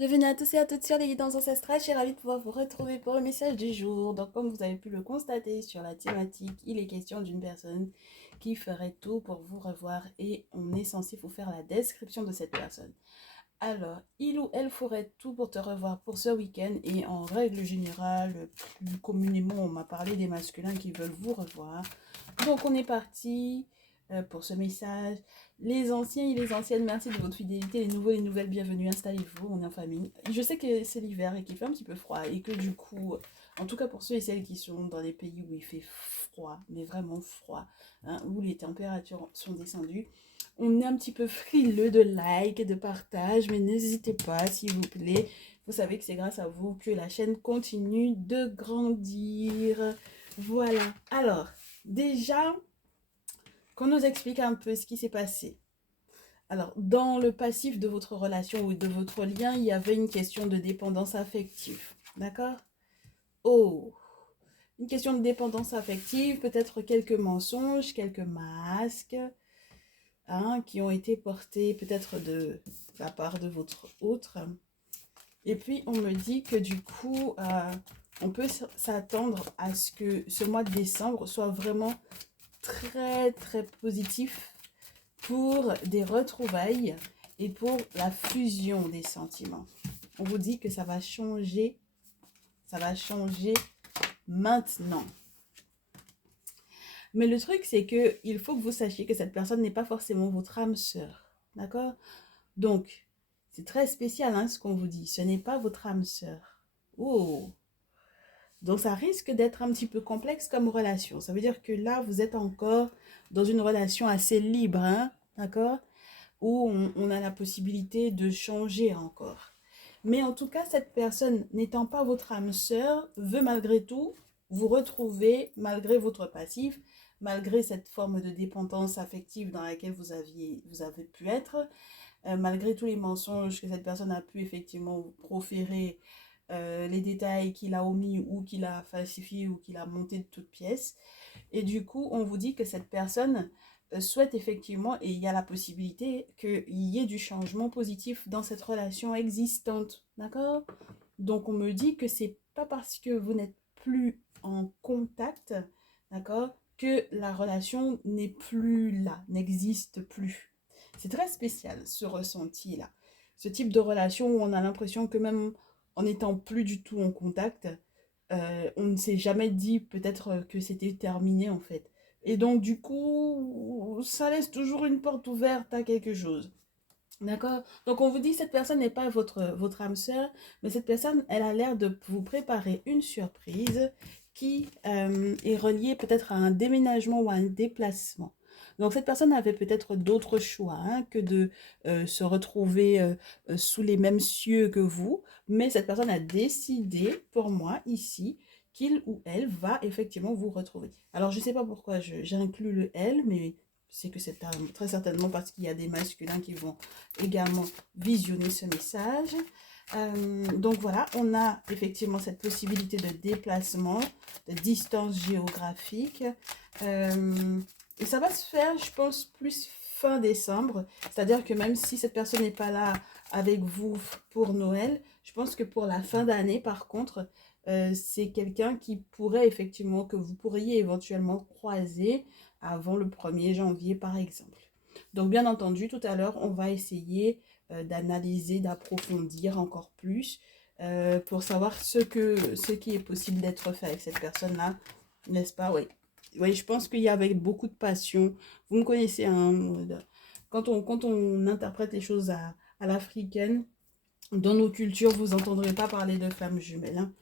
Bienvenue à tous et à toutes sur les guidances ancestrales. Je suis ravie de pouvoir vous retrouver pour le message du jour. Donc, comme vous avez pu le constater sur la thématique, il est question d'une personne qui ferait tout pour vous revoir et on est censé vous faire la description de cette personne. Alors, il ou elle ferait tout pour te revoir pour ce week-end et en règle générale, plus communément, on m'a parlé des masculins qui veulent vous revoir. Donc, on est parti pour ce message. Les anciens et les anciennes, merci de votre fidélité. Les nouveaux et les nouvelles, bienvenue. Installez-vous, on est en famille. Je sais que c'est l'hiver et qu'il fait un petit peu froid et que du coup, en tout cas pour ceux et celles qui sont dans les pays où il fait froid, mais vraiment froid, hein, où les températures sont descendues, on est un petit peu frileux de likes et de partage, mais n'hésitez pas, s'il vous plaît. Vous savez que c'est grâce à vous que la chaîne continue de grandir. Voilà. Alors, déjà, qu'on nous explique un peu ce qui s'est passé. Alors, dans le passif de votre relation ou de votre lien, il y avait une question de dépendance affective. D'accord? Oh, une question de dépendance affective, peut-être quelques mensonges, quelques masques, hein, qui ont été portés peut-être de la part de votre autre. Et puis, on me dit que du coup, on peut s'attendre à ce que ce mois de décembre soit vraiment très, très positif pour des retrouvailles et pour la fusion des sentiments. On vous dit que ça va changer maintenant. Mais le truc, c'est que il faut que vous sachiez que cette personne n'est pas forcément votre âme sœur. D'accord? Donc, c'est très spécial hein, ce qu'on vous dit. Ce n'est pas votre âme sœur. Oh! Donc, ça risque d'être un petit peu complexe comme relation. Ça veut dire que là, vous êtes encore dans une relation assez libre, hein? D'accord? Où on a la possibilité de changer encore. Mais en tout cas, cette personne n'étant pas votre âme sœur, veut malgré tout vous retrouver malgré votre passif, malgré cette forme de dépendance affective dans laquelle vous avez pu être, malgré tous les mensonges que cette personne a pu effectivement proférer, les détails qu'il a omis ou qu'il a falsifiés ou qu'il a montés de toutes pièces. Et du coup, on vous dit que cette personne souhaite effectivement, et il y a la possibilité qu'il y ait du changement positif dans cette relation existante. D'accord? Donc, on me dit que c'est pas parce que vous n'êtes plus en contact, d'accord, que la relation n'est plus là, n'existe plus. C'est très spécial, ce ressenti-là. Ce type de relation où on a l'impression que même en n'étant plus du tout en contact, on ne s'est jamais dit peut-être que c'était terminé en fait. Et donc du coup, ça laisse toujours une porte ouverte à quelque chose. D'accord? Donc on vous dit cette personne n'est pas votre âme sœur, mais cette personne, elle a l'air de vous préparer une surprise qui est reliée peut-être à un déménagement ou à un déplacement. Donc cette personne avait peut-être d'autres choix hein, que de se retrouver sous les mêmes cieux que vous, mais cette personne a décidé pour moi ici qu'il ou elle va effectivement vous retrouver. Alors je ne sais pas pourquoi j'inclus le elle, mais c'est que c'est très certainement parce qu'il y a des masculins qui vont également visionner ce message. Donc voilà, on a effectivement cette possibilité de déplacement, de distance géographique. Et ça va se faire, je pense, plus fin décembre. C'est-à-dire que même si cette personne n'est pas là avec vous pour Noël, je pense que pour la fin d'année, par contre, c'est quelqu'un qui pourrait effectivement, que vous pourriez éventuellement croiser avant le 1er janvier, par exemple. Donc, bien entendu, tout à l'heure, on va essayer d'analyser, d'approfondir encore plus pour savoir ce qui est possible d'être fait avec cette personne-là, n'est-ce pas? Oui. Oui, je pense qu'il y a avec beaucoup de passion. Vous me connaissez, hein, quand on interprète les choses à l'africaine, dans nos cultures, vous n'entendrez pas parler de flammes jumelles. Hein.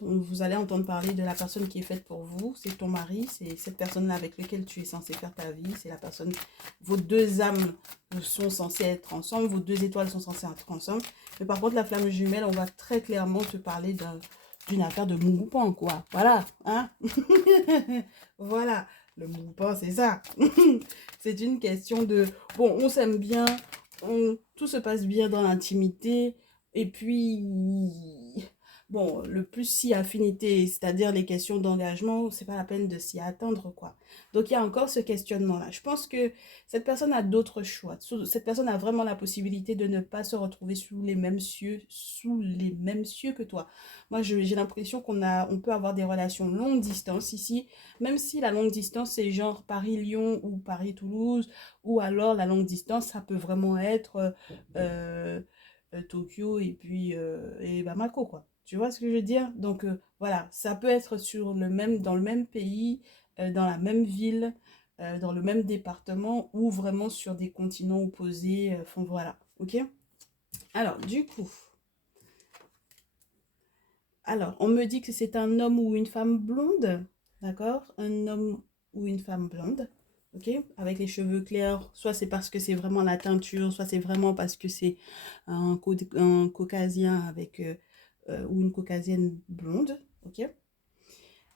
Vous allez entendre parler de la personne qui est faite pour vous. C'est ton mari, c'est cette personne-là avec laquelle tu es censé faire ta vie. C'est la personne, vos deux âmes sont censées être ensemble, vos deux étoiles sont censées être ensemble. Mais par contre, la flamme jumelle, on va très clairement te parler d'une affaire de mougoupan, quoi. Voilà, hein. Voilà, le mougoupan, c'est ça. C'est une question de, bon, on s'aime bien, tout se passe bien dans l'intimité. Et puis, bon, le plus si affinité, c'est-à-dire les questions d'engagement, c'est pas la peine de s'y attendre, quoi. Donc, il y a encore ce questionnement-là. Je pense que cette personne a d'autres choix. Cette personne a vraiment la possibilité de ne pas se retrouver sous les mêmes cieux que toi. Moi, j'ai l'impression on peut avoir des relations longue distance ici, même si la longue distance, c'est genre Paris-Lyon ou Paris-Toulouse, ou alors la longue distance, ça peut vraiment être Tokyo et puis et Bamako, quoi. Tu vois ce que je veux dire? Donc voilà, ça peut être dans le même pays, dans la même ville, dans le même département ou vraiment sur des continents opposés. Enfin voilà, ok? Alors du coup, on me dit que c'est un homme ou une femme blonde, d'accord? Un homme ou une femme blonde, ok? Avec les cheveux clairs, soit c'est parce que c'est vraiment la teinture, soit c'est vraiment parce que c'est un caucasien ou une caucasienne blonde, ok?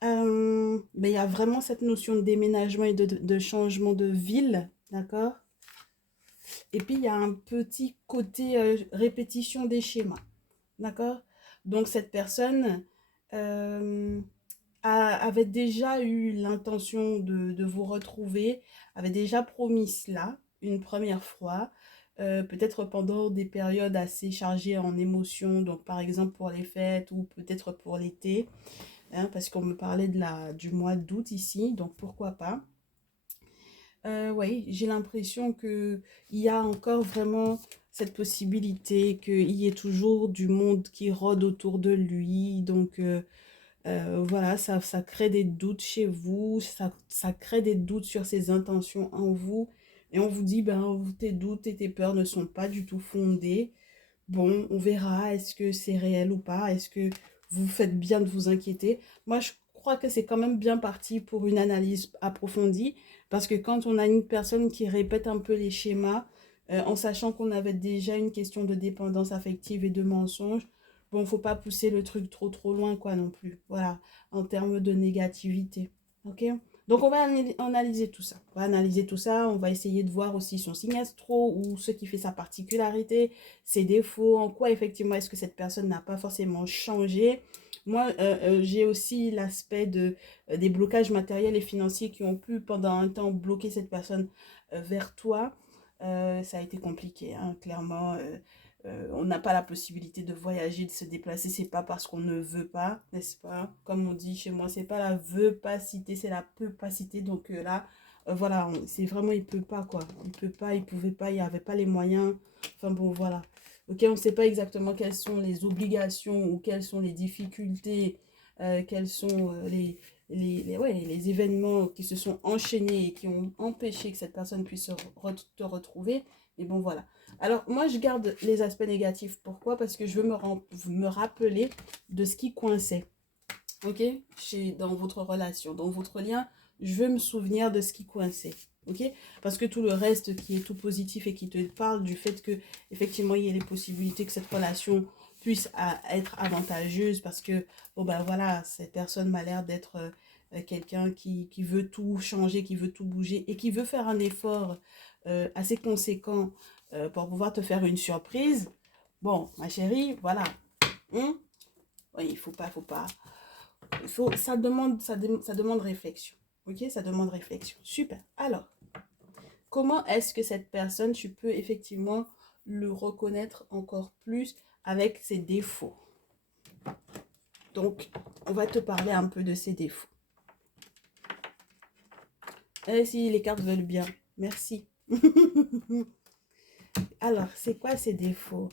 Mais il y a vraiment cette notion de déménagement et de changement de ville, d'accord? Et puis il y a un petit côté répétition des schémas, d'accord? Donc cette personne euh, avait déjà eu l'intention de vous retrouver, avait déjà promis cela une première fois, peut-être pendant des périodes assez chargées en émotions, donc par exemple pour les fêtes ou peut-être pour l'été, hein, parce qu'on me parlait du mois d'août ici, donc pourquoi pas. Oui, j'ai l'impression qu'il y a encore vraiment cette possibilité qu'il y ait toujours du monde qui rôde autour de lui. Donc voilà, ça crée des doutes chez vous, ça crée des doutes sur ses intentions en vous. Et on vous dit, ben, tes doutes et tes peurs ne sont pas du tout fondés. Bon, on verra, est-ce que c'est réel ou pas? Est-ce que vous faites bien de vous inquiéter? Moi, je crois que c'est quand même bien parti pour une analyse approfondie, parce que quand on a une personne qui répète un peu les schémas, en sachant qu'on avait déjà une question de dépendance affective et de mensonge, bon, faut pas pousser le truc trop loin, quoi, non plus. Voilà, en termes de négativité. Ok? Donc, on va analyser tout ça. On va analyser tout ça. On va essayer de voir aussi son signe astro ou ce qui fait sa particularité, ses défauts, en quoi effectivement est-ce que cette personne n'a pas forcément changé. Moi, j'ai aussi l'aspect des blocages matériels et financiers qui ont pu pendant un temps bloquer cette personne vers toi. Ça a été compliqué, hein, clairement. On n'a pas la possibilité de voyager, de se déplacer. C'est pas parce qu'on ne veut pas, n'est-ce pas? Comme on dit chez moi, c'est pas la veut-pas-cité, c'est la peut-pas-cité. Donc là, voilà, c'est vraiment il peut pas, quoi. Il peut pas, il pouvait pas, il n'y avait pas les moyens. Enfin bon, voilà. Ok, on ne sait pas exactement quelles sont les obligations ou quelles sont les difficultés, quels sont ouais, les événements qui se sont enchaînés et qui ont empêché que cette personne puisse te retrouver. Mais bon, voilà. Alors, moi, je garde les aspects négatifs. Pourquoi? Parce que je veux me rappeler de ce qui coinçait. Ok? Dans votre relation, dans votre lien, je veux me souvenir de ce qui coinçait. Ok? Parce que tout le reste qui est tout positif et qui te parle du fait que, effectivement, il y a les possibilités que cette relation puisse être avantageuse parce que, bon, ben voilà, cette personne m'a l'air d'être quelqu'un qui veut tout changer, qui veut tout bouger et qui veut faire un effort assez conséquent pour pouvoir te faire une surprise. Bon, ma chérie, voilà. Hum? Oui, faut pas. Ça demande réflexion. Ok, ça demande réflexion. Super. Alors, comment est-ce que cette personne, tu peux effectivement le reconnaître encore plus avec ses défauts? Donc, on va te parler un peu de ses défauts. Eh, si les cartes veulent bien. Merci. Alors, c'est quoi ses défauts?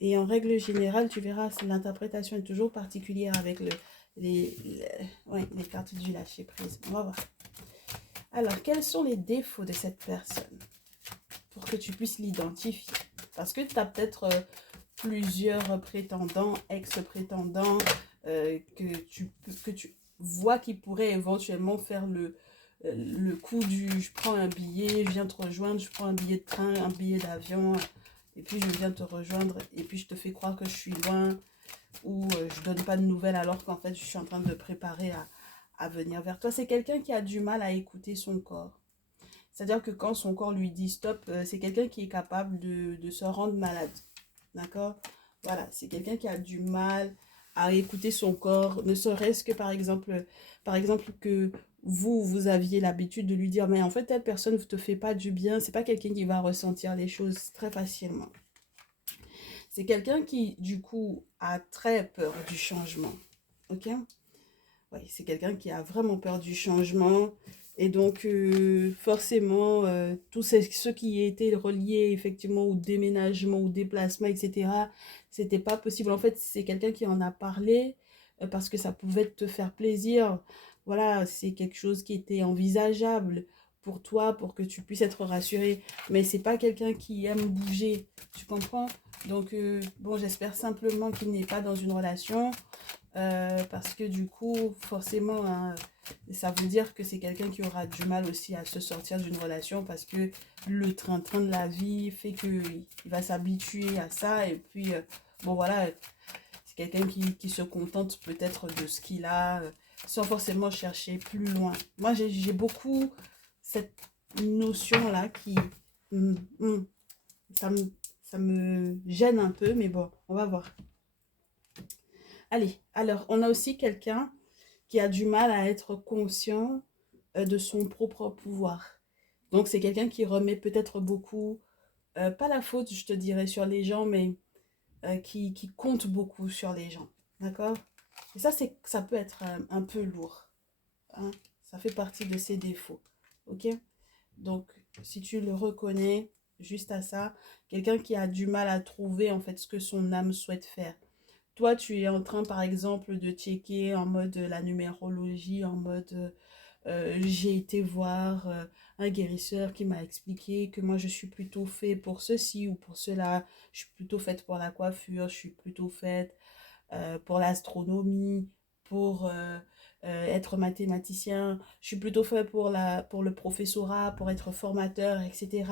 Et en règle générale, tu verras, l'interprétation est toujours particulière avec les cartes du lâcher prise. On va voir. Alors, quels sont les défauts de cette personne pour que tu puisses l'identifier? Parce que tu as peut-être plusieurs prétendants, ex-prétendants, que tu vois qui pourraient éventuellement faire le coup je prends un billet, je viens te rejoindre, je prends un billet de train, un billet d'avion, et puis je viens te rejoindre, et puis je te fais croire que je suis loin, ou je donne pas de nouvelles alors qu'en fait je suis en train de préparer à venir vers toi. C'est quelqu'un qui a du mal à écouter son corps. C'est-à-dire que quand son corps lui dit stop, c'est quelqu'un qui est capable de se rendre malade. D'accord? Voilà, c'est quelqu'un qui a du mal à écouter son corps, ne serait-ce que par exemple que vous aviez l'habitude de lui dire, mais en fait, telle personne ne te fait pas du bien, c'est pas quelqu'un qui va ressentir les choses très facilement. C'est quelqu'un qui, du coup, a très peur du changement. Ok? Oui, c'est quelqu'un qui a vraiment peur du changement. Et donc, forcément, tout ce qui était relié effectivement au déménagement, au déplacement, etc., c'était pas possible. En fait, c'est quelqu'un qui en a parlé parce que ça pouvait te faire plaisir. Voilà, c'est quelque chose qui était envisageable pour toi, pour que tu puisses être rassuré. Mais c'est pas quelqu'un qui aime bouger, tu comprends? Donc, bon, j'espère simplement qu'il n'est pas dans une relation parce que du coup, forcément, hein, ça veut dire que c'est quelqu'un qui aura du mal aussi à se sortir d'une relation parce que le train-train de la vie fait qu'il va s'habituer à ça. Et puis, bon voilà, c'est quelqu'un qui se contente peut-être de ce qu'il a sans forcément chercher plus loin. Moi, j'ai beaucoup cette notion-là qui... hum, hum, ça me, ça me gêne un peu, mais bon, on va voir. Allez, alors, on a aussi quelqu'un qui a du mal à être conscient de son propre pouvoir. Donc, c'est quelqu'un qui remet peut-être beaucoup, pas la faute, je te dirais, sur les gens, mais qui compte beaucoup sur les gens. D'accord? Et ça, ça peut être un peu lourd. Hein? Ça fait partie de ses défauts. Ok? Donc, si tu le reconnais juste à ça, quelqu'un qui a du mal à trouver en fait ce que son âme souhaite faire. Toi, tu es en train, par exemple, de checker en mode la numérologie, en mode j'ai été voir un guérisseur qui m'a expliqué que moi, je suis plutôt fait pour ceci ou pour cela. Je suis plutôt faite pour la coiffure, je suis plutôt faite pour l'astronomie, pour être mathématicien. Je suis plutôt faite pour le professorat, pour être formateur, etc.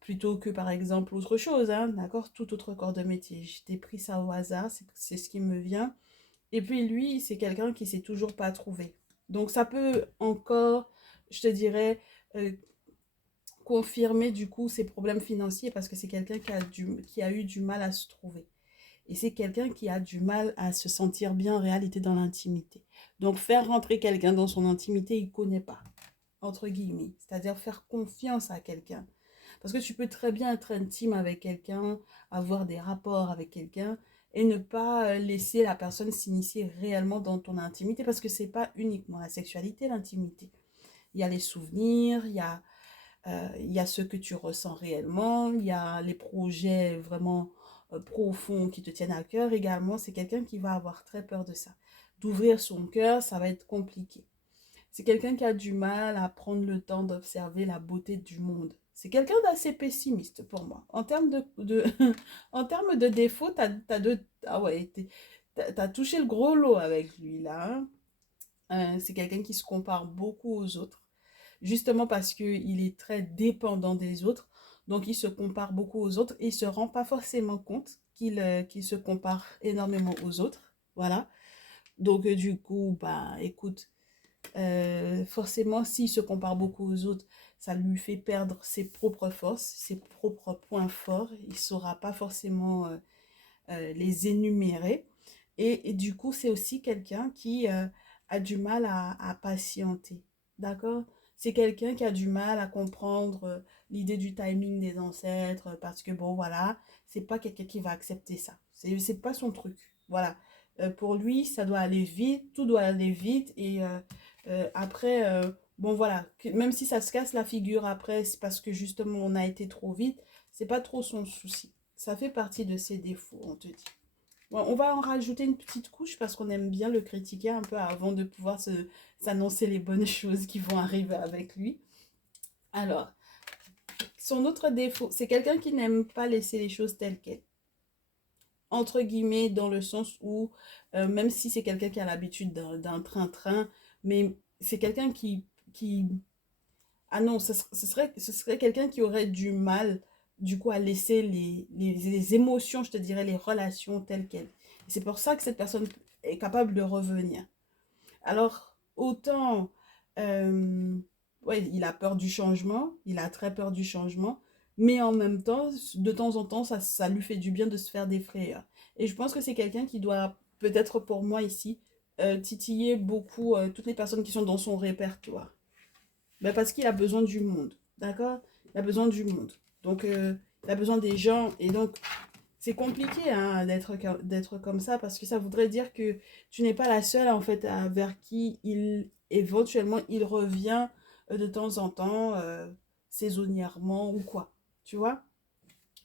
Plutôt que par exemple autre chose, hein, d'accord, tout autre corps de métier. J'ai pris ça au hasard, c'est ce qui me vient. Et puis lui, c'est quelqu'un qui s'est toujours pas trouvé. Donc ça peut encore, je te dirais, euh, confirmer du coup ses problèmes financiers parce que c'est quelqu'un qui a eu du mal à se trouver. Et c'est quelqu'un qui a du mal à se sentir bien en réalité dans l'intimité. Donc faire rentrer quelqu'un dans son intimité, il ne connaît pas, entre guillemets. C'est-à-dire faire confiance à quelqu'un. Parce que tu peux très bien être intime avec quelqu'un, avoir des rapports avec quelqu'un et ne pas laisser la personne s'initier réellement dans ton intimité parce que c'est pas uniquement la sexualité, l'intimité. Il y a les souvenirs, il y a ce que tu ressens réellement, il y a les projets vraiment profonds qui te tiennent à cœur également. C'est quelqu'un qui va avoir très peur de ça. D'ouvrir son cœur, ça va être compliqué. C'est quelqu'un qui a du mal à prendre le temps d'observer la beauté du monde. C'est quelqu'un d'assez pessimiste pour moi. En termes en termes de défauts, ah ouais, t'as touché le gros lot avec lui là. Hein. C'est quelqu'un qui se compare beaucoup aux autres, justement parce qu'il est très dépendant des autres. Donc il se compare beaucoup aux autres et il ne se rend pas forcément compte qu'il se compare énormément aux autres. Voilà. Donc du coup, bah écoute, forcément, s'il se compare beaucoup aux autres, ça lui fait perdre ses propres forces, ses propres points forts. Il ne saura pas forcément les énumérer. Et du coup, c'est aussi quelqu'un qui a du mal à patienter. D'accord? C'est quelqu'un qui a du mal à comprendre l'idée du timing des ancêtres parce que, bon, voilà, c'est pas quelqu'un qui va accepter ça. C'est pas son truc. Voilà. Pour lui, ça doit aller vite, tout doit aller vite. Et après, bon, voilà, même si ça se casse la figure après, c'est parce que justement on a été trop vite, c'est pas trop son souci. Ça fait partie de ses défauts, on te dit. Bon, on va en rajouter une petite couche parce qu'on aime bien le critiquer un peu avant de pouvoir s'annoncer les bonnes choses qui vont arriver avec lui. Alors, son autre défaut, c'est quelqu'un qui n'aime pas laisser les choses telles quelles. Entre guillemets, dans le sens où, même si c'est quelqu'un qui a l'habitude d'un train-train, mais c'est quelqu'un qui... Ah non, ce serait quelqu'un qui aurait du mal, du coup, à laisser les émotions, je te dirais, les relations telles quelles. C'est pour ça que cette personne est capable de revenir. Alors, autant, ouais, il a peur du changement, il a très peur du changement, Mais en même temps, de temps en temps, ça lui fait du bien de se faire des frayeurs. Et je pense que c'est quelqu'un qui doit, peut-être pour moi ici, titiller beaucoup toutes les personnes qui sont dans son répertoire. Ben parce qu'il a besoin du monde, d'accord? Il a besoin du monde. Donc, il a besoin des gens. Et donc, c'est compliqué hein, d'être comme ça parce que ça voudrait dire que tu n'es pas la seule en fait vers qui il éventuellement il revient de temps en temps, saisonnièrement ou quoi. Tu vois?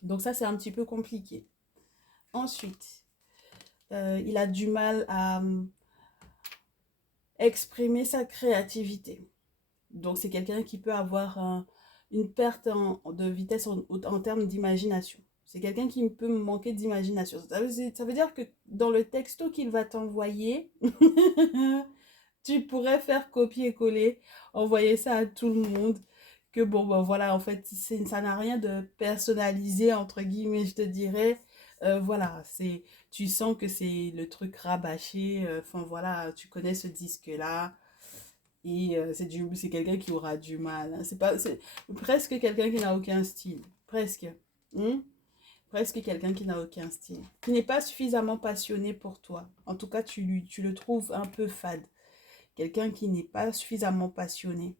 Donc ça, c'est un petit peu compliqué. Ensuite, il a du mal à exprimer sa créativité. Donc c'est quelqu'un qui peut avoir une perte de vitesse en termes d'imagination. C'est quelqu'un qui peut me manquer d'imagination. Ça veut dire que dans le texto qu'il va t'envoyer, tu pourrais faire copier-coller, envoyer ça à tout le monde. Que bon, ben voilà, en fait, ça n'a rien de personnalisé, entre guillemets, je te dirais. Voilà, tu sens que c'est le truc rabâché. Enfin voilà, tu connais ce disque-là. Et c'est quelqu'un qui aura du mal. Hein. C'est presque quelqu'un qui n'a aucun style. Presque. Hmm. Presque quelqu'un qui n'a aucun style. Qui n'est pas suffisamment passionné pour toi. En tout cas, tu le trouves un peu fade. Quelqu'un qui n'est pas suffisamment passionné.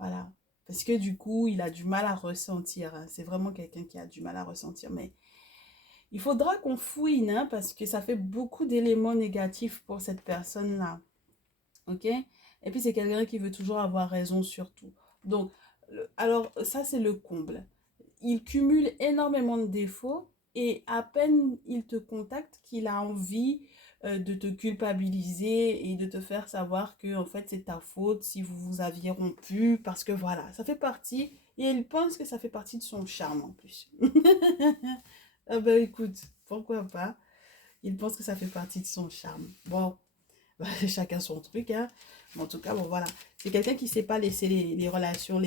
Voilà. Parce que du coup, il a du mal à ressentir. Hein. C'est vraiment quelqu'un qui a du mal à ressentir. Mais il faudra qu'on fouine, hein, parce que ça fait beaucoup d'éléments négatifs pour cette personne-là. Ok? Et puis, c'est quelqu'un qui veut toujours avoir raison sur tout. Donc, alors, ça, c'est le comble. Il cumule énormément de défauts et à peine il te contacte qu'il a envie de te culpabiliser et de te faire savoir que en fait c'est ta faute si vous vous aviez rompu parce que voilà, ça fait partie et il pense que ça fait partie de son charme en plus. Ah ben écoute, pourquoi pas? Il pense que ça fait partie de son charme. Bon, bah, chacun son truc, hein. Mais en tout cas, bon voilà. C'est quelqu'un qui ne sait pas laisser les relations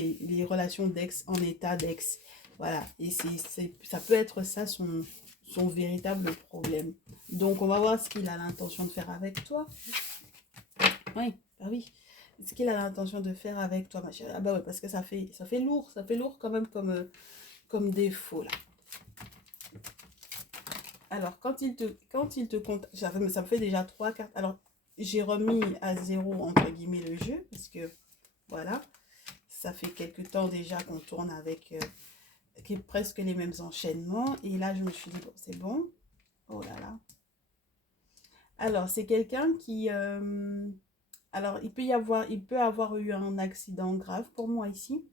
d'ex en état d'ex. Voilà. Et ça peut être ça son véritable problème. Donc, on va voir ce qu'il a l'intention de faire avec toi. Oui, bah oui. Ce qu'il a l'intention de faire avec toi, ma chérie. Ah bah ouais, parce que ça fait lourd quand même comme défaut, là. Alors, quand il te compte, ça me fait déjà trois cartes. Alors, j'ai remis à zéro, entre guillemets, le jeu, parce que, voilà, ça fait quelques temps déjà qu'on tourne avec presque les mêmes enchaînements. Et là, je me suis dit, bon, c'est bon. Oh là là. Alors, c'est quelqu'un qui... alors, il peut avoir eu un accident grave pour moi ici.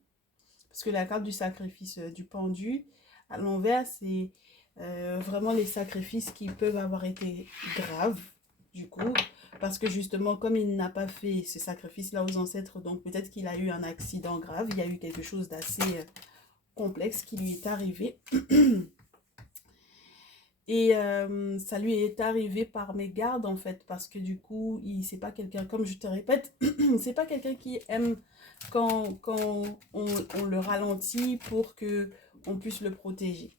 Parce que la carte du sacrifice du pendu, à l'envers, c'est vraiment les sacrifices qui peuvent avoir été graves, du coup. Parce que justement, comme il n'a pas fait ce sacrifice-là aux ancêtres, donc peut-être qu'il a eu un accident grave, il y a eu quelque chose d'assez complexe qui lui est arrivé. Et ça lui est arrivé par mégarde en fait, parce que du coup, c'est pas quelqu'un, comme je te répète, c'est pas quelqu'un qui aime quand on le ralentit pour que on puisse le protéger.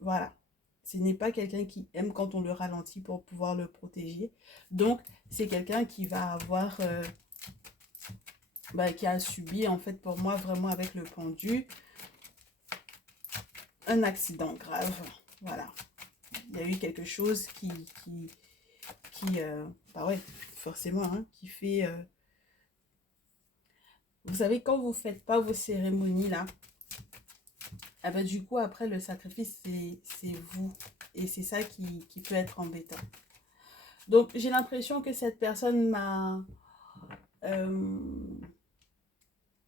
Voilà. Ce n'est pas quelqu'un qui aime quand on le ralentit pour pouvoir le protéger. Donc, c'est quelqu'un qui va avoir, qui a subi en fait pour moi vraiment avec le pendu, un accident grave. Voilà. Il y a eu quelque chose bah ouais, forcément, hein, qui fait... vous savez, quand vous faites pas vos cérémonies, là, ah bah, du coup, après, le sacrifice, c'est vous. Et c'est ça qui peut être embêtant. Donc, j'ai l'impression que cette personne euh,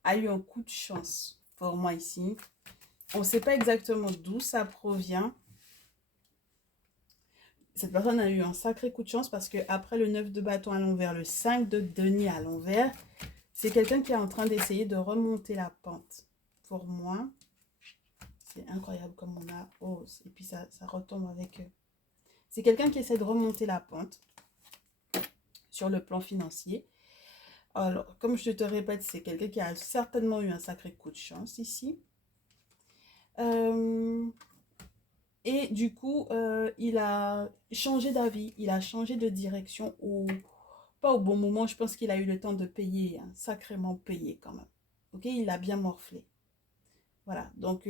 a eu un coup de chance pour moi ici. On ne sait pas exactement d'où ça provient. Cette personne a eu un sacré coup de chance parce que après le 9 de bâton à l'envers, le 5 de denier à l'envers, c'est quelqu'un qui est en train d'essayer de remonter la pente. Pour moi, c'est incroyable comme on a... Oh, et puis ça retombe avec... C'est quelqu'un qui essaie de remonter la pente sur le plan financier. Alors, comme je te répète, c'est quelqu'un qui a certainement eu un sacré coup de chance ici. Et du coup, il a changé d'avis, il a changé de direction pas au bon moment. Je pense qu'il a eu le temps de payer, hein, sacrément payé quand même. Ok, il a bien morflé. Voilà, donc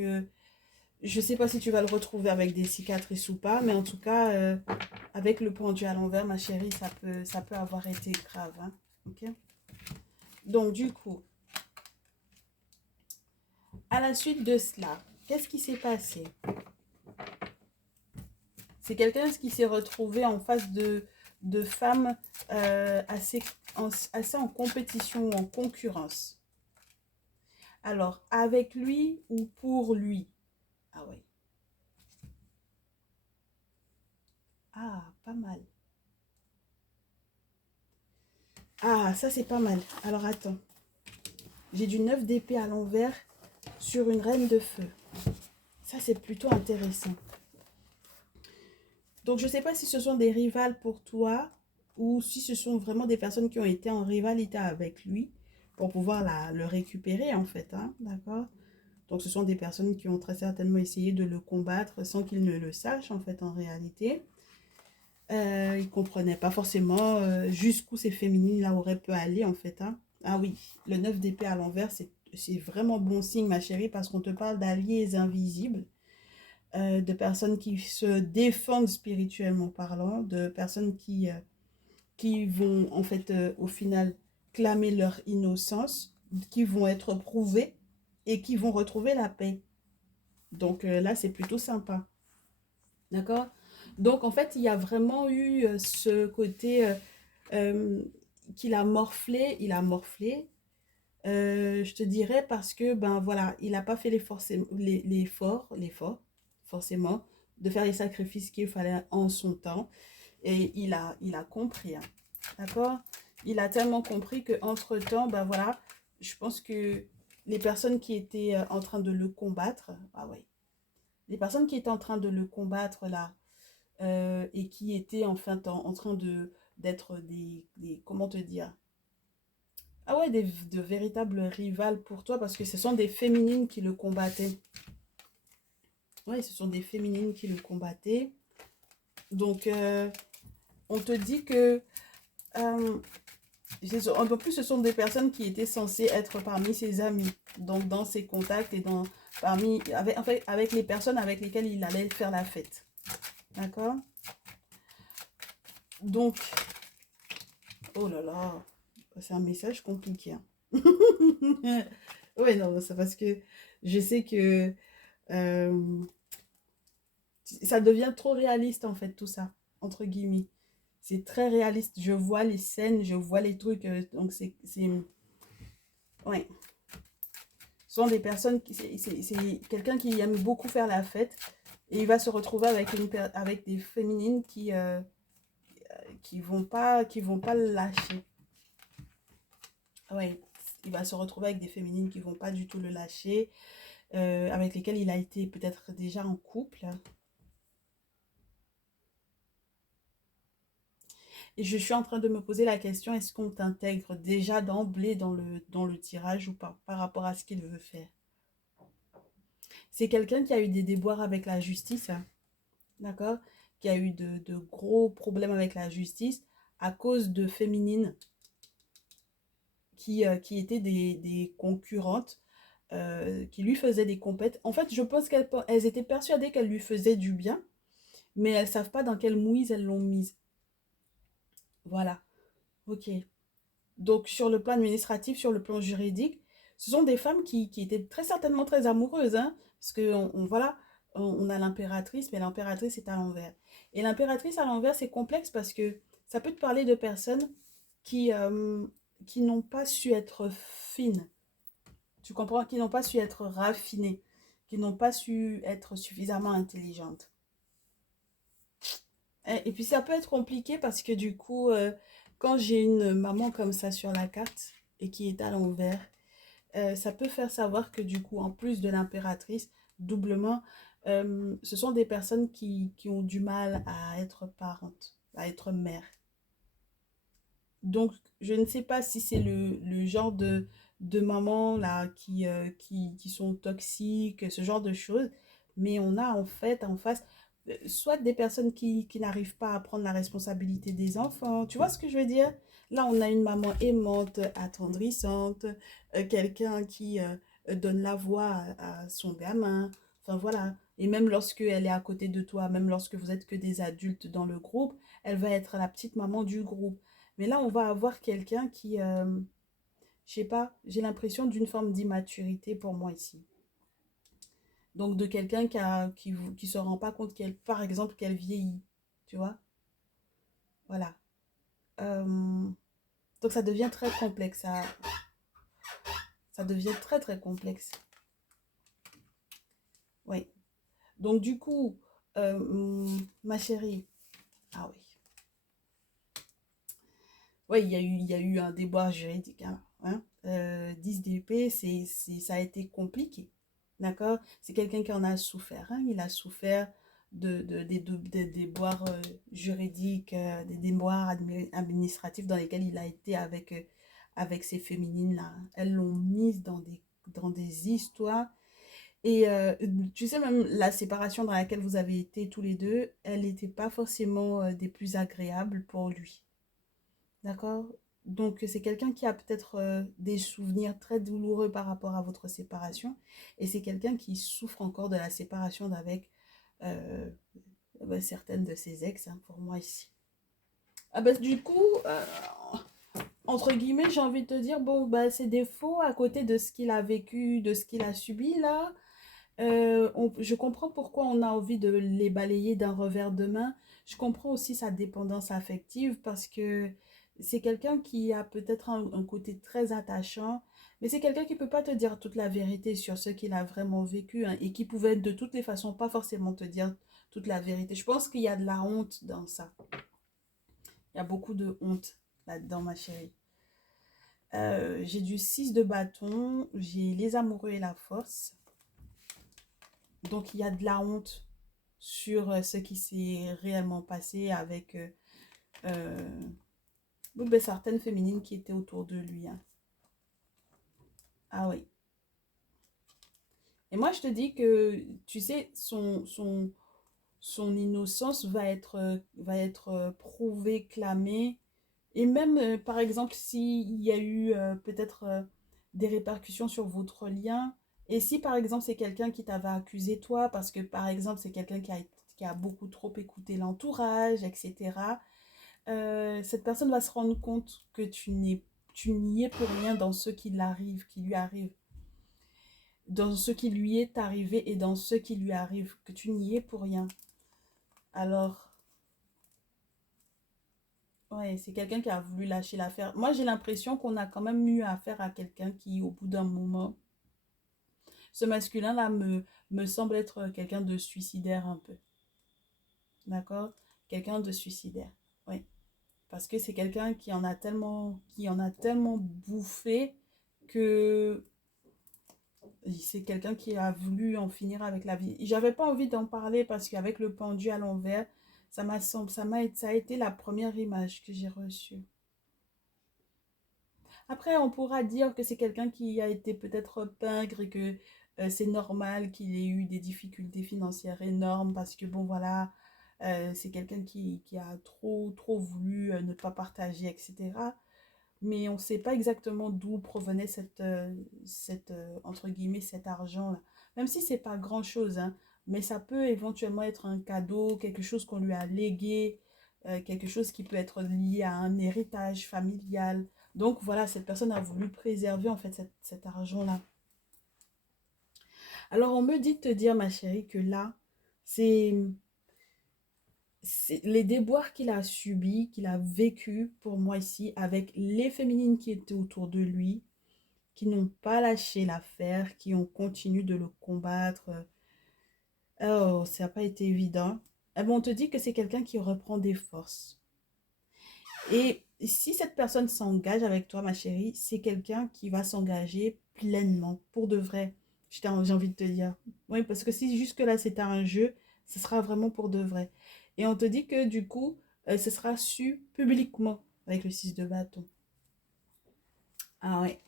Je sais pas si tu vas le retrouver avec des cicatrices ou pas, mais en tout cas, avec le pendu à l'envers, ma chérie, ça peut avoir été grave, hein. Ok? Donc, du coup, à la suite de cela, qu'est-ce qui s'est passé? C'est quelqu'un qui s'est retrouvé en face de femmes assez en compétition ou en concurrence. Alors, avec lui ou pour lui? Ah oui. Ah, pas mal. Ah, ça c'est pas mal. Alors attends. J'ai du 9 d'épée à l'envers sur une reine de feu. Ça c'est plutôt intéressant. Donc je ne sais pas si ce sont des rivales pour toi ou si ce sont vraiment des personnes qui ont été en rivalité avec lui pour pouvoir le récupérer en fait, hein, d'accord? Donc ce sont des personnes qui ont très certainement essayé de le combattre sans qu'il ne le sache en fait en réalité. Il ne comprenait pas forcément jusqu'où ces féminines là auraient pu aller en fait, hein. Ah oui, le 9 d'épée à l'envers, c'est vraiment bon signe ma chérie parce qu'on te parle d'alliés invisibles, de personnes qui se défendent spirituellement parlant, de personnes qui vont en fait au final clamer leur innocence, qui vont être prouvées et qui vont retrouver la paix. Donc là, c'est plutôt sympa. D'accord? Donc en fait, il y a vraiment eu ce côté euh, qu'il a morflé, je te dirais parce que ben voilà, il n'a pas fait l'effort forcément de faire les sacrifices qu'il fallait en son temps et il a compris, hein. D'accord? Il a tellement compris que entre temps ben voilà, je pense que les personnes qui étaient en train de le combattre, ah ouais, les personnes qui étaient en train de le combattre là et qui étaient enfin en train d'être comment te dire, ah ouais, de véritables rivales pour toi parce que ce sont des féminines qui le combattaient. Oui, ce sont des féminines qui le combattaient. Donc, on te dit que, euh, en plus, ce sont des personnes qui étaient censées être parmi ses amis. Donc, dans ses contacts et en fait, avec les personnes avec lesquelles il allait faire la fête. D'accord? Donc, oh là là, c'est un message compliqué, hein. Ouais, non, c'est parce que je sais que euh, ça devient trop réaliste en fait tout ça, entre guillemets. C'est très réaliste. Je vois les scènes, je vois les trucs. Donc ouais. Ce sont des personnes c'est quelqu'un qui aime beaucoup faire la fête et il va se retrouver avec avec des féminines qui vont pas le lâcher. Ouais. Il va se retrouver avec des féminines qui vont pas du tout le lâcher, avec lesquelles il a été peut-être déjà en couple. Et je suis en train de me poser la question, est-ce qu'on t'intègre déjà d'emblée dans le tirage ou pas, par rapport à ce qu'il veut faire? C'est quelqu'un qui a eu des déboires avec la justice, hein, d'accord? Qui a eu de gros problèmes avec la justice à cause de féminines qui étaient des concurrentes, qui lui faisaient des compètes. En fait, je pense qu'elles étaient persuadées qu'elles lui faisaient du bien, mais elles ne savent pas dans quelle mouise elles l'ont mise. Voilà, ok. Donc, sur le plan administratif, sur le plan juridique, ce sont des femmes qui étaient très certainement très amoureuses, hein, parce que voilà, on a l'impératrice, mais l'impératrice est à l'envers. Et l'impératrice à l'envers, c'est complexe parce que ça peut te parler de personnes qui, euh, qui n'ont pas su être fines, tu comprends, qui n'ont pas su être raffinées, qui n'ont pas su être suffisamment intelligentes. Et puis ça peut être compliqué parce que du coup, quand j'ai une maman comme ça sur la carte et qui est à l'envers, ça peut faire savoir que du coup, en plus de l'impératrice, doublement, ce sont des personnes qui ont du mal à être parentes, à être mères. Donc, je ne sais pas si c'est le genre de mamans là qui sont toxiques, ce genre de choses, mais on a en fait en face soit des personnes qui n'arrivent pas à prendre la responsabilité des enfants. Tu vois ce que je veux dire? Là, on a une maman aimante, attendrissante, quelqu'un qui donne la voix à son gamin. Enfin voilà. Et même lorsque elle est à côté de toi, même lorsque vous êtes que des adultes dans le groupe, elle va être la petite maman du groupe. Mais là, on va avoir quelqu'un qui, je sais pas, j'ai l'impression d'une forme d'immaturité pour moi ici. Donc de quelqu'un qui se rend pas compte qu'elle, par exemple, qu'elle vieillit. Tu vois? Voilà. Donc ça devient très complexe. Ça devient très très complexe. Oui. Donc du coup, ma chérie, ah oui. Oui, il y a eu un débat juridique. 10 d'épée, ça a été compliqué. D'accord? C'est quelqu'un qui en a souffert. Hein. Il a souffert des déboires juridiques, des déboires administratifs dans lesquels il a été avec ces féminines-là. Elles l'ont mise dans des histoires. Et tu sais, même la séparation dans laquelle vous avez été tous les deux, elle n'était pas forcément des plus agréables pour lui. D'accord? Donc, c'est quelqu'un qui a peut-être des souvenirs très douloureux par rapport à votre séparation. Et c'est quelqu'un qui souffre encore de la séparation d'avec euh, certaines de ses ex, hein, pour moi ici. Ah bah, du coup, entre guillemets, j'ai envie de te dire, bon, bah, c'est des faux à côté de ce qu'il a vécu, de ce qu'il a subi là. Je comprends pourquoi on a envie de les balayer d'un revers de main. Je comprends aussi sa dépendance affective parce que c'est quelqu'un qui a peut-être un côté très attachant, mais c'est quelqu'un qui ne peut pas te dire toute la vérité sur ce qu'il a vraiment vécu, hein, et qui pouvait de toutes les façons pas forcément te dire toute la vérité. Je pense qu'il y a de la honte dans ça. Il y a beaucoup de honte là-dedans, ma chérie. J'ai du 6 de bâton, j'ai les amoureux et la force. Donc il y a de la honte sur ce qui s'est réellement passé avec certaines féminines qui étaient autour de lui. Hein. Ah oui. Et moi, je te dis que, tu sais, son innocence va être prouvée, clamée. Et même, par exemple, s'il y a eu peut-être des répercussions sur votre lien, et si, par exemple, c'est quelqu'un qui t'avait accusé toi, parce que, par exemple, c'est quelqu'un qui a beaucoup trop écouté l'entourage, etc., cette personne va se rendre compte que tu n'y es pour rien dans ce qui lui arrive, dans ce qui lui est arrivé et dans ce qui lui arrive, que tu n'y es pour rien. Alors, ouais, c'est quelqu'un qui a voulu lâcher l'affaire. Moi, j'ai l'impression qu'on a quand même eu affaire à quelqu'un qui, au bout d'un moment, ce masculin-là me semble être quelqu'un de suicidaire un peu. D'accord? Quelqu'un de suicidaire. Oui. Parce que c'est quelqu'un qui en a tellement bouffé que c'est quelqu'un qui a voulu en finir avec la vie. J'avais pas envie d'en parler parce qu'avec le pendu à l'envers, ça a été la première image que j'ai reçue. Après, on pourra dire que c'est quelqu'un qui a été peut-être pingre et que c'est normal qu'il ait eu des difficultés financières énormes parce que bon voilà, c'est quelqu'un qui a trop voulu ne pas partager, etc. Mais on ne sait pas exactement d'où provenait entre guillemets, cet argent-là. Même si c'est pas grand-chose, hein, mais ça peut éventuellement être un cadeau, quelque chose qu'on lui a légué, quelque chose qui peut être lié à un héritage familial. Donc voilà, cette personne a voulu préserver en fait cet argent-là. Alors on me dit de te dire, ma chérie, que là, c'est les déboires qu'il a subis, qu'il a vécu pour moi ici, avec les féminines qui étaient autour de lui, qui n'ont pas lâché l'affaire, qui ont continué de le combattre. Oh, ça n'a pas été évident. Eh ben, on te dit que c'est quelqu'un qui reprend des forces. Et si cette personne s'engage avec toi, ma chérie, c'est quelqu'un qui va s'engager pleinement, pour de vrai. J'ai envie de te dire. Oui, parce que si jusque-là c'était un jeu, ce sera vraiment pour de vrai. Et on te dit que du coup, ce sera su publiquement avec le 6 de bâton. Ah ouais.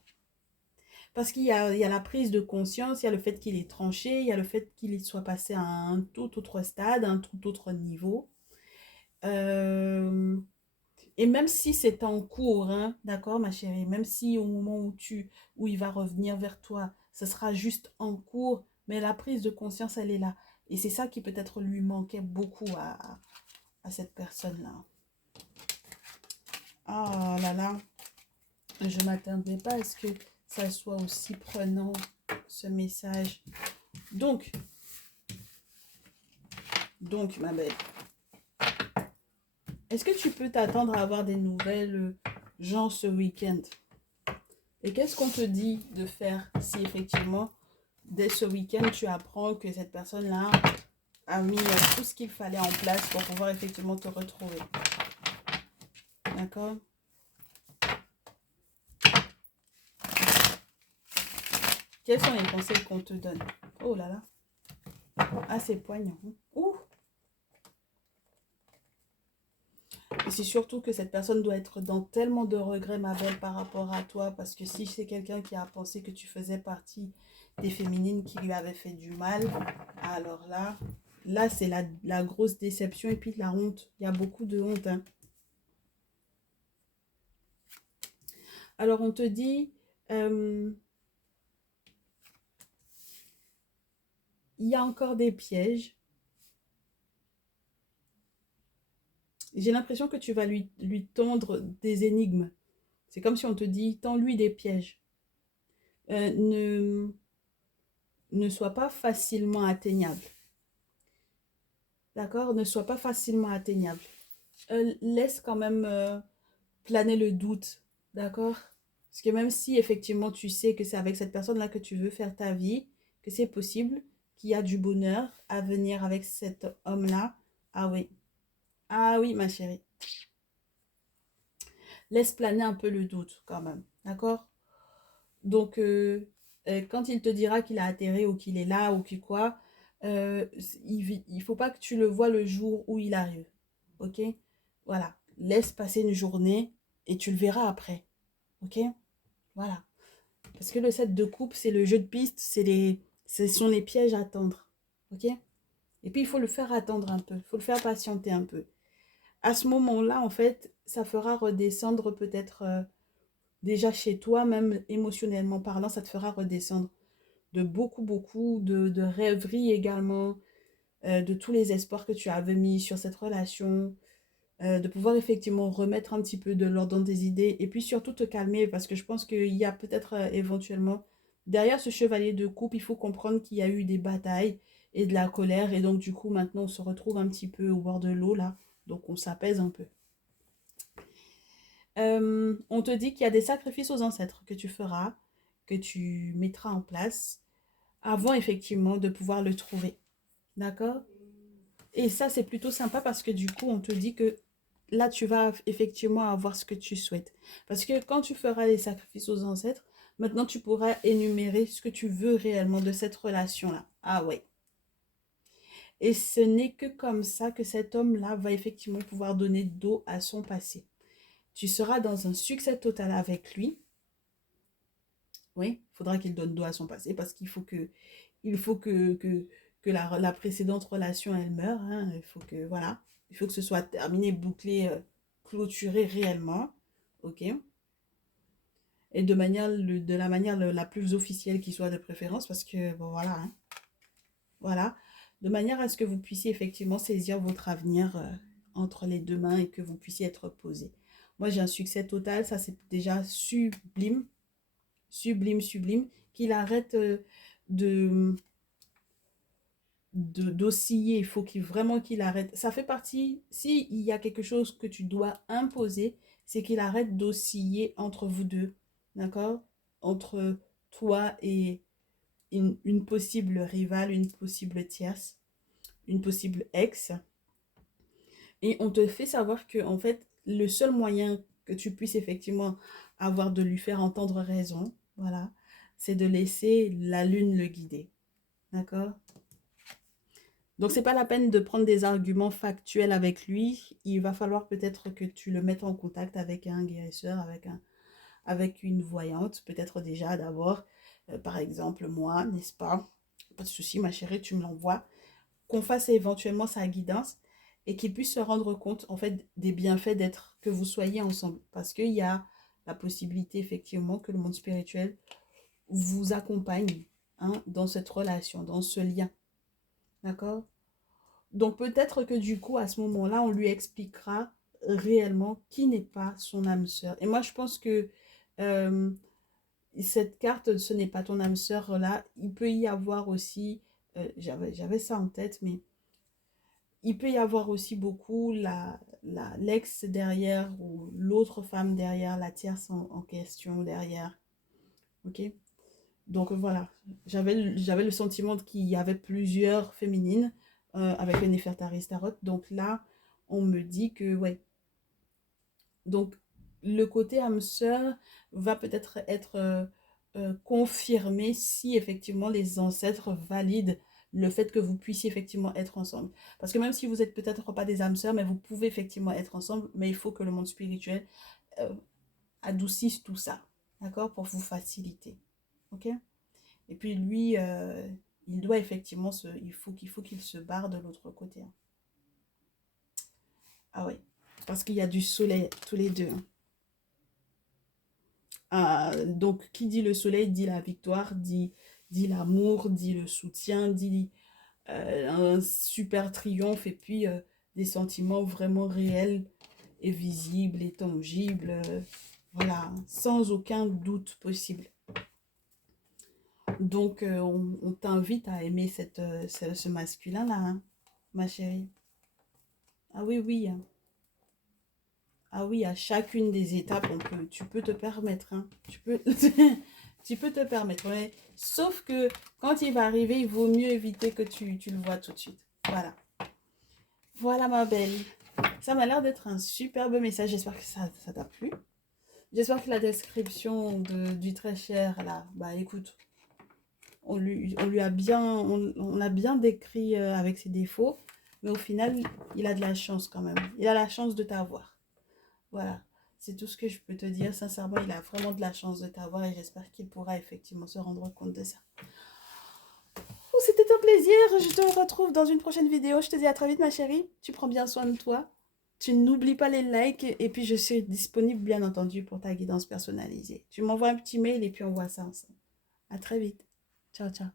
Parce il y a la prise de conscience, il y a le fait qu'il est tranché, il y a le fait qu'il soit passé à un tout autre stade, un tout autre niveau. Euh, et même si c'est en cours, hein, d'accord, ma chérie, même si au moment où il va revenir vers toi, ce sera juste en cours, Mais la prise de conscience, elle est là. Et c'est ça qui peut-être lui manquait beaucoup à cette personne-là. Ah là là, je ne m'attendais pas à ce que ça soit aussi prenant, ce message. Donc, ma belle, est-ce que tu peux t'attendre à avoir des nouvelles gens ce week-end? Et qu'est-ce qu'on te dit de faire si effectivement, dès ce week-end, tu apprends que cette personne-là a mis tout ce qu'il fallait en place pour pouvoir effectivement te retrouver? D'accord? Quels sont les conseils qu'on te donne? Oh là là. Ah, c'est poignant. Ouh. Et c'est surtout que cette personne doit être dans tellement de regrets, ma belle, par rapport à toi. Parce que si c'est quelqu'un qui a pensé que tu faisais partie des féminines qui lui avaient fait du mal, alors là c'est la grosse déception et puis la honte. Il y a beaucoup de honte, hein. Alors, on te dit, il y a encore des pièges. J'ai l'impression que tu vas lui tendre des énigmes. C'est comme si on te dit, tends-lui des pièges. Ne sois pas facilement atteignable. D'accord? Ne sois pas facilement atteignable. Laisse quand même planer le doute. D'accord? Parce que même si effectivement tu sais que c'est avec cette personne-là que tu veux faire ta vie, que c'est possible, qu'il y a du bonheur à venir avec cet homme-là. Ah oui. Ah oui, ma chérie. Laisse planer un peu le doute quand même. D'accord? Donc, quand il te dira qu'il a atterri ou qu'il est là ou qu'il quoi, il ne faut pas que tu le vois le jour où il arrive. Ok? Voilà. Laisse passer une journée et tu le verras après. Ok? Voilà. Parce que le set de coupe, c'est le jeu de piste, ce sont les pièges à attendre. Ok? Et puis, il faut le faire attendre un peu. Il faut le faire patienter un peu. À ce moment-là, en fait, ça fera redescendre peut-être déjà chez toi, même émotionnellement parlant, ça te fera redescendre de beaucoup de rêveries également, de tous les espoirs que tu avais mis sur cette relation, de pouvoir effectivement remettre un petit peu de l'ordre dans tes idées et puis surtout te calmer parce que je pense qu'il y a peut-être éventuellement, derrière ce chevalier de coupe, il faut comprendre qu'il y a eu des batailles et de la colère et donc du coup maintenant on se retrouve un petit peu au bord de l'eau là, donc on s'apaise un peu. On te dit qu'il y a des sacrifices aux ancêtres que tu feras, que tu mettras en place avant effectivement de pouvoir le trouver. D'accord? Et ça, c'est plutôt sympa parce que du coup, on te dit que là, tu vas effectivement avoir ce que tu souhaites. Parce que quand tu feras les sacrifices aux ancêtres, maintenant, tu pourras énumérer ce que tu veux réellement de cette relation-là. Ah ouais. Et ce n'est que comme ça que cet homme-là va effectivement pouvoir donner dos à son passé. Tu seras dans un succès total avec lui. Oui, il faudra qu'il donne dos à son passé parce il faut que la précédente relation, elle meure. Hein. Voilà, il faut que ce soit terminé, bouclé, clôturé réellement. OK? Et de la manière la plus officielle qui soit de préférence parce que, bon, voilà. Hein. Voilà. De manière à ce que vous puissiez effectivement saisir votre avenir entre les deux mains et que vous puissiez être posé. Moi, j'ai un succès total. Ça, c'est déjà sublime. Sublime, sublime. Qu'il arrête de d'osciller, il faut vraiment qu'il arrête. Ça fait partie, s'il y a quelque chose que tu dois imposer, c'est qu'il arrête d'osciller entre vous deux, d'accord? Entre toi et une possible rivale, une possible tierce, une possible ex. Et on te fait savoir que, en fait, le seul moyen que tu puisses effectivement avoir de lui faire entendre raison, voilà, c'est de laisser la lune le guider, d'accord? Donc, c'est pas la peine de prendre des arguments factuels avec lui. Il va falloir peut-être que tu le mettes en contact avec un guérisseur, avec une voyante, peut-être déjà d'abord, par exemple, moi, n'est-ce pas? Pas de souci, ma chérie, tu me l'envoies. Qu'on fasse éventuellement sa guidance et qu'il puisse se rendre compte, en fait, des bienfaits que vous soyez ensemble. Parce qu'il y a la possibilité, effectivement, que le monde spirituel vous accompagne hein, dans cette relation, dans ce lien. D'accord? Donc peut-être que du coup, à ce moment-là, on lui expliquera réellement qui n'est pas son âme sœur. Et moi, je pense que euh, cette carte, ce n'est pas ton âme sœur là. Il peut y avoir aussi, j'avais ça en tête, mais il peut y avoir aussi beaucoup l'ex derrière ou l'autre femme derrière, la tierce en question derrière. Ok? Donc voilà, j'avais le sentiment qu'il y avait plusieurs féminines avec le Néfertari Tarot. Donc là, on me dit que, ouais. Donc le côté âme sœur va peut-être être, confirmé si effectivement les ancêtres valident le fait que vous puissiez effectivement être ensemble. Parce que même si vous n'êtes peut-être pas des âmes sœurs, mais vous pouvez effectivement être ensemble, mais il faut que le monde spirituel euh, adoucisse tout ça, d'accord, pour vous faciliter. Ok? Et puis lui, il doit effectivement il faut qu'il se barre de l'autre côté, hein. Ah oui, parce qu'il y a du soleil tous les deux, hein. Ah, donc qui dit le soleil dit la victoire, dit l'amour, dit le soutien, dit un super triomphe et puis des sentiments vraiment réels et visibles et tangibles, voilà, hein, sans aucun doute possible. Donc, on t'invite à aimer ce masculin-là, hein, ma chérie. Ah oui, oui, hein. Ah oui, à chacune des étapes, tu peux te permettre, hein. Tu peux te permettre. Ouais. Sauf que quand il va arriver, il vaut mieux éviter que tu le vois tout de suite. Voilà. Voilà, ma belle. Ça m'a l'air d'être un superbe message. J'espère que ça t'a plu. J'espère que la description du très cher, là, bah écoute, on lui a bien, on a bien décrit avec ses défauts, mais au final, il a de la chance quand même. Il a la chance de t'avoir. Voilà, c'est tout ce que je peux te dire. Sincèrement, il a vraiment de la chance de t'avoir et j'espère qu'il pourra effectivement se rendre compte de ça. Oh, c'était un plaisir. Je te retrouve dans une prochaine vidéo. Je te dis à très vite, ma chérie. Tu prends bien soin de toi. Tu n'oublies pas les likes et puis je suis disponible, bien entendu, pour ta guidance personnalisée. Tu m'envoies un petit mail et puis on voit ça ensemble. À très vite. Ciao, ciao.